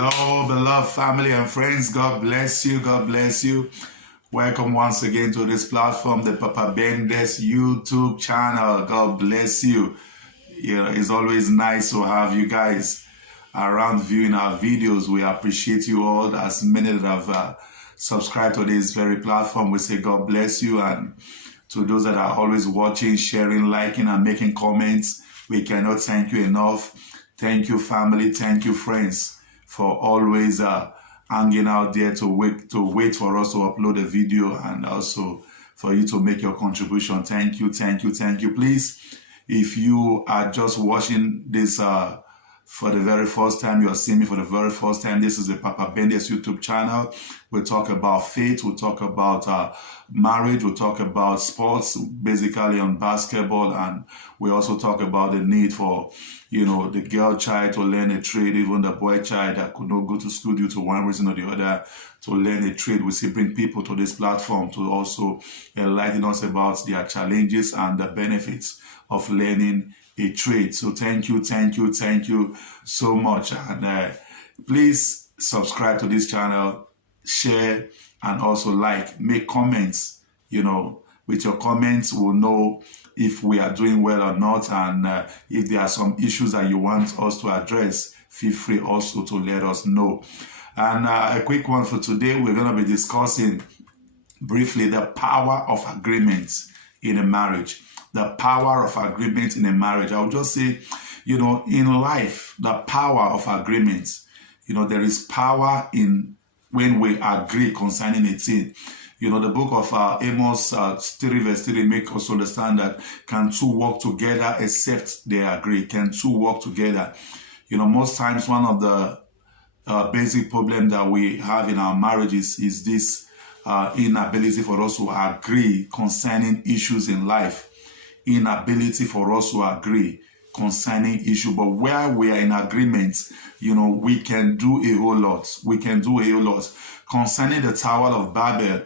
Hello, beloved family and friends. God bless you. God bless you. Welcome once again to this platform, the Papa Bendes YouTube channel. God bless you. It's always nice to have you guys around viewing our videos. We appreciate you all. As many that have subscribed to this very platform, we say God bless you. And to those that are always watching, sharing, liking, and making comments, we cannot thank you enough. Thank you, family. Thank you, friends, for always hanging out there to wait for us to upload a video and also for you to make your contribution. Thank you, thank you, thank you. Please, if you are just watching this for the very first time, you are seeing me for the very first time, this is the Papa Bendes YouTube channel. We talk about faith, we talk about marriage, we talk about sports, basically on basketball, and we also talk about the need for, the girl child to learn a trade, even the boy child that could not go to school due to one reason or the other to learn a trade. We see bring people to this platform to also enlighten us about their challenges and the benefits of learning a trade. So thank you so much. And please subscribe to this channel, share, and also make comments. With your comments, we'll know if we are doing well or not. And if there are some issues that you want us to address, feel free also to let us know. And a quick one for today, we're going to be discussing briefly the power of agreements in a marriage. The power of agreement in a marriage. I would just say, in life, the power of agreements, there is power in when we agree concerning a thing. The book of Amos 3 verse 3 make us understand that can two walk together except they agree? Can two walk together? Most times one of the basic problem that we have in our marriages is this inability for us to agree concerning issues in life. Inability for us to agree concerning issue. But where we are in agreement, we can do a whole lot. We can do a whole lot. Concerning the Tower of Babel,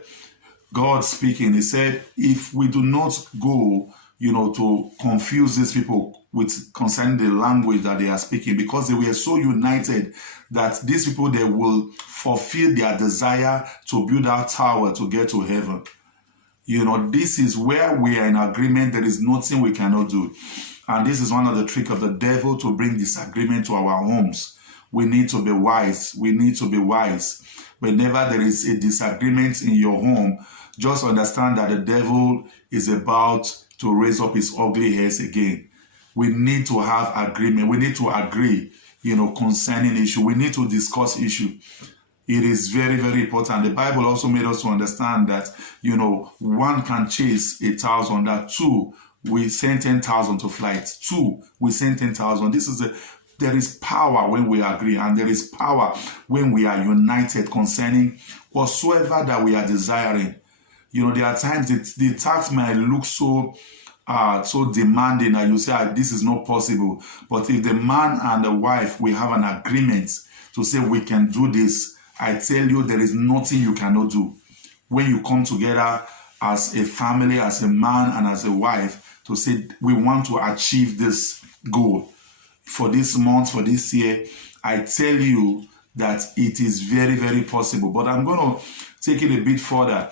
God speaking, he said, if we do not go, to confuse these people with concerning the language that they are speaking, because they were so united that these people, they will fulfill their desire to build that tower to get to heaven. This is where we are in agreement. There is nothing we cannot do. And this is one of the tricks of the devil to bring disagreement to our homes. We need to be wise. We need to be wise. Whenever there is a disagreement in your home, just understand that the devil is about to raise up his ugly hairs again. We need to have agreement. We need to agree, concerning issue. We need to discuss issue. It is very, very important. The Bible also made us to understand that, one can chase 1,000, that two, we send 10,000 to flight. Two, we send 10,000. There is power when we agree, and there is power when we are united concerning whatsoever that we are desiring. There are times the task might look so demanding that you say, this is not possible. But if the man and the wife, we have an agreement to say we can do this, I tell you, there is nothing you cannot do. When you come together as a family, as a man and as a wife, to say we want to achieve this goal for this month, for this year, I tell you that it is very, very possible. But I'm going to take it a bit further.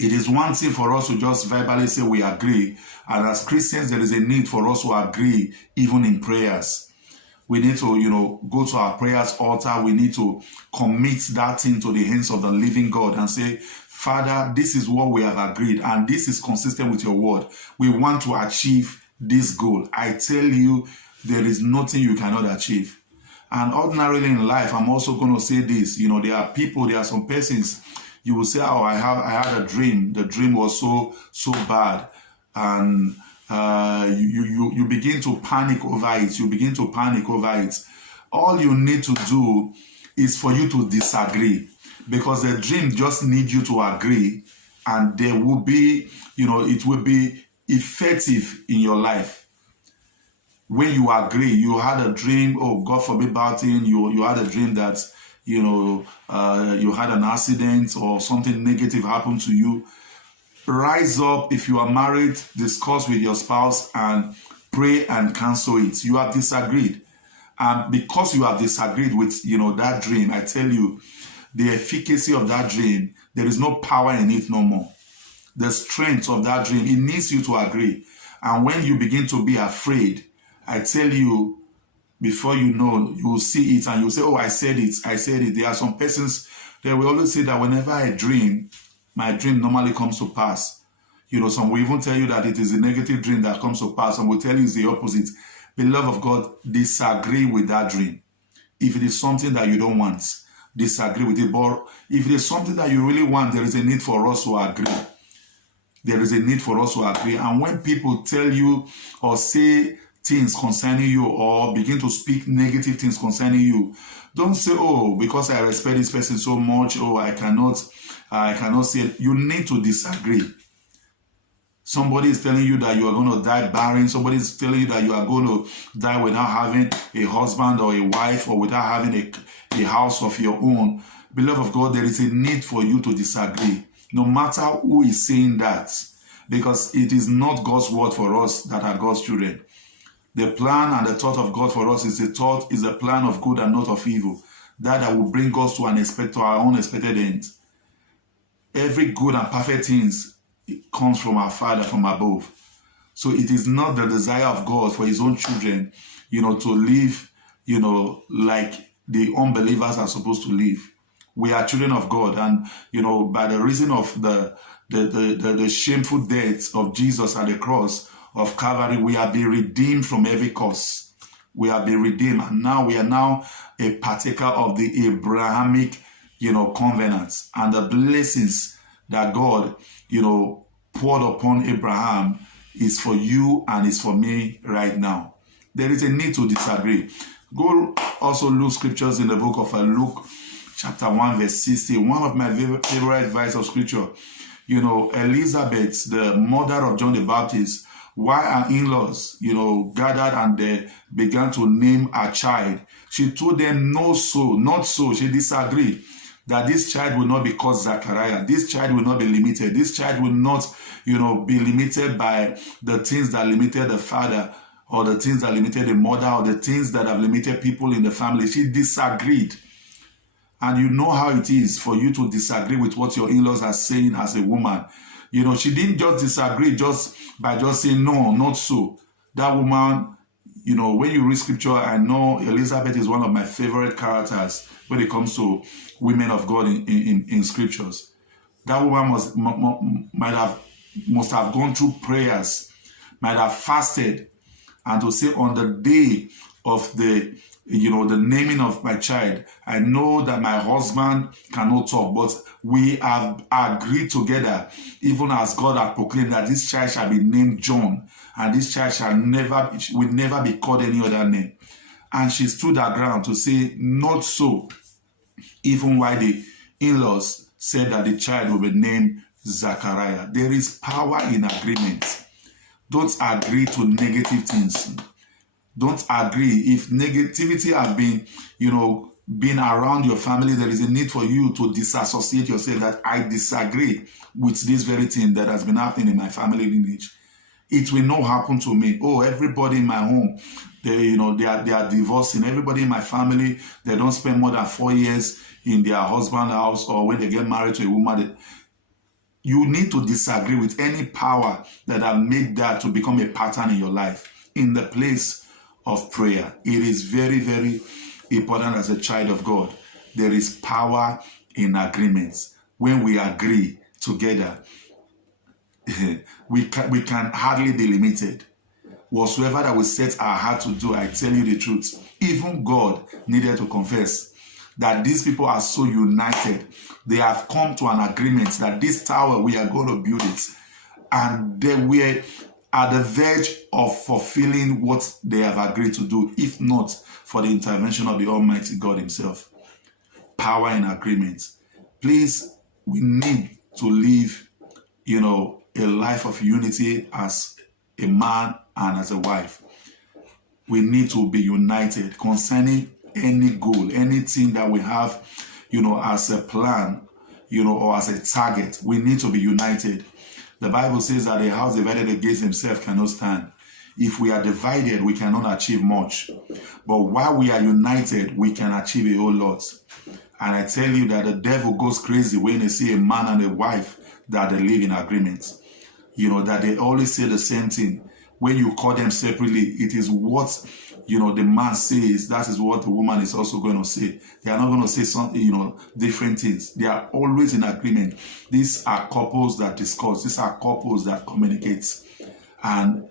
It is one thing for us to just verbally say we agree. And as Christians, there is a need for us to agree even in prayers. We need to, go to our prayers altar. We need to commit that thing to the hands of the living God and say, Father, this is what we have agreed, and this is consistent with your word. We want to achieve this goal. I tell you, there is nothing you cannot achieve. And ordinarily in life, I'm also going to say this, there are some persons, you will say, oh, I had a dream. The dream was so bad. And you begin to panic over it. You begin to panic over it. All you need to do is for you to disagree, because the dream just needs you to agree, and there will be, it will be effective in your life. When you agree, you had a dream, oh, God forbid bad thing, you had a dream that, you had an accident or something negative happened to you. Rise up. If you are married, discuss with your spouse and pray and cancel it. You have disagreed. And because you have disagreed with, that dream, I tell you, the efficacy of that dream, there is no power in it no more. The strength of that dream, it needs you to agree. And when you begin to be afraid, I tell you, before you know, you will see it and you'll say, oh, I said it. There are some persons that will always say that whenever I dream, my dream normally comes to pass. Some will even tell you that it is a negative dream that comes to pass. Some will tell you it's the opposite. Beloved of God, disagree with that dream. If it is something that you don't want, disagree with it. But if it is something that you really want, there is a need for us to agree. There is a need for us to agree. And when people tell you or say things concerning you or begin to speak negative things concerning you, don't say, oh, because I respect this person so much, oh, I cannot say it. You need to disagree. Somebody is telling you that you are going to die barren. Somebody is telling you that you are going to die without having a husband or a wife or without having a house of your own. Beloved of God, there is a need for you to disagree. No matter who is saying that, because it is not God's word for us that are God's children. The plan and the thought of God for us is a plan of good and not of evil. That will bring us to our unexpected end. Every good and perfect things comes from our Father from above. So it is not the desire of God for his own children, to live, like the unbelievers are supposed to live. We are children of God, and by the reason of the shameful death of Jesus at the cross of Calvary, we have been redeemed from every curse. We have been redeemed, and now we are a partaker of the Abrahamic, covenants and the blessings that God, poured upon Abraham is for you and is for me right now. There is a need to disagree. Go also look scriptures in the book of Luke, chapter 1, verse 60. One of my favorite verses of scripture. Elizabeth, the mother of John the Baptist, while her in-laws, gathered and they began to name her child, she told them, not so. She disagreed. That this child will not be called Zachariah. This child will not be limited. This child will not, be limited by the things that limited the father or the things that limited the mother or the things that have limited people in the family. She disagreed. And you know how it is for you to disagree with what your in-laws are saying as a woman. She didn't just disagree just by saying, no, not so. That woman, when you read scripture, I know Elizabeth is one of my favorite characters when it comes to women of God in scriptures. That woman must have gone through prayers, might have fasted, and to say on the day of the naming of my child, I know that my husband cannot talk, but we have agreed together, even as God has proclaimed that this child shall be named John, and this child will never be called any other name. And she stood her ground to say, not so, even while the in-laws said that the child will be named Zachariah. There is power in agreement. Don't agree to negative things. Don't agree. If negativity has been around your family, there is a need for you to disassociate yourself that I disagree with this very thing that has been happening in my family lineage. It will not happen to me. Oh, everybody in my home, they are divorcing. Everybody in my family, they don't spend more than 4 years in their husband's house, or when they get married to a woman. You need to disagree with any power that have made that to become a pattern in your life. In the place of prayer, it is very, very important as a child of God. There is power in agreements. When we agree together, we can hardly be limited. Whatsoever that we set our heart to do, I tell you the truth, even God needed to confess that these people are so united. They have come to an agreement that this tower, we are going to build it. And they were at the verge of fulfilling what they have agreed to do, if not for the intervention of the Almighty God himself. Power in agreement. Please, we need to live, a life of unity as a man and as a wife. We need to be united concerning any goal, anything that we have, as a plan, or as a target. We need to be united. The Bible says that a house divided against himself cannot stand. If we are divided, we cannot achieve much. But while we are united, we can achieve a whole lot. And I tell you that the devil goes crazy when they see a man and a wife that they live in agreement. That they always say the same thing. When you call them separately, it is what, the man says, that is what the woman is also going to say. They are not going to say something, different things. They are always in agreement. These are couples that discuss. These are couples that communicate. And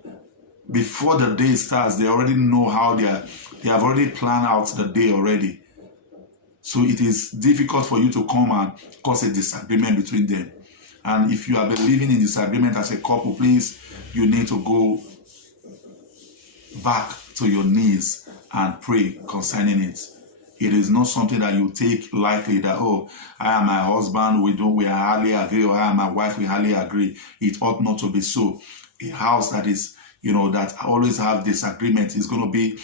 before the day starts, they already know how they have already planned out the day already. So it is difficult for you to come and cause a disagreement between them. And if you have been living in disagreement as a couple, please, you need to go back to your knees and pray concerning it. It is not something that you take lightly that, oh, I am my husband, we hardly agree, or I am my wife, we hardly agree. It ought not to be so. A house that is, that always have disagreement is going to be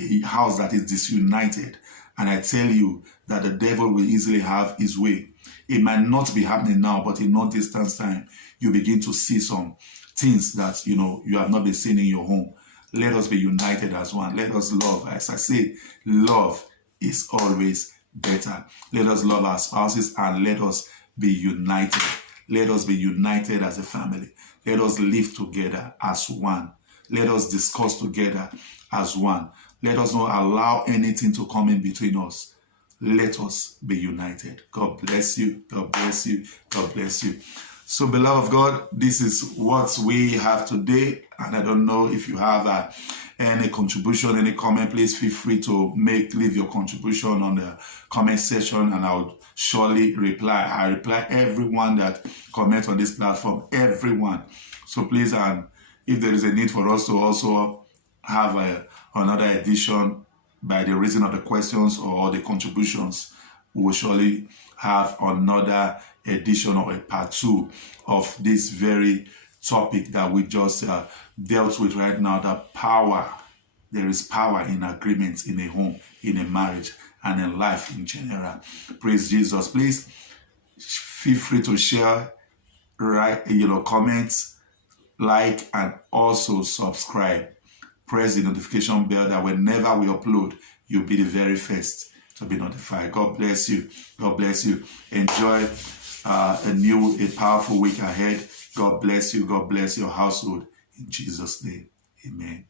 a house that is disunited. And I tell you that the devil will easily have his way. It might not be happening now, but in no distance time, you begin to see some things that, you have not been seeing in your home. Let us be united as one. Let us love. As I say, love is always better. Let us love our spouses and let us be united. Let us be united as a family. Let us live together as one. Let us discuss together as one. Let us not allow anything to come in between us. Let us be united. God bless you. God bless you. God bless you. So, beloved of God, this is what we have today. And I don't know if you have any contribution, any comment, please feel free to leave your contribution on the comment section and I'll surely reply. I reply everyone that comments on this platform, everyone. So please, if there is a need for us to also have another edition by the reason of the questions or the contributions, we will surely have another edition or a part 2 of this very topic that we just dealt with right now, the power. There is power in agreement in a home, in a marriage, and in life in general. Praise Jesus. Please feel free to share, write your comments, like, and also subscribe. Press the notification bell that whenever we upload, you'll be the very first to be notified. God bless you. God bless you. Enjoy a powerful week ahead. God bless you. God bless your household. In Jesus' name, amen.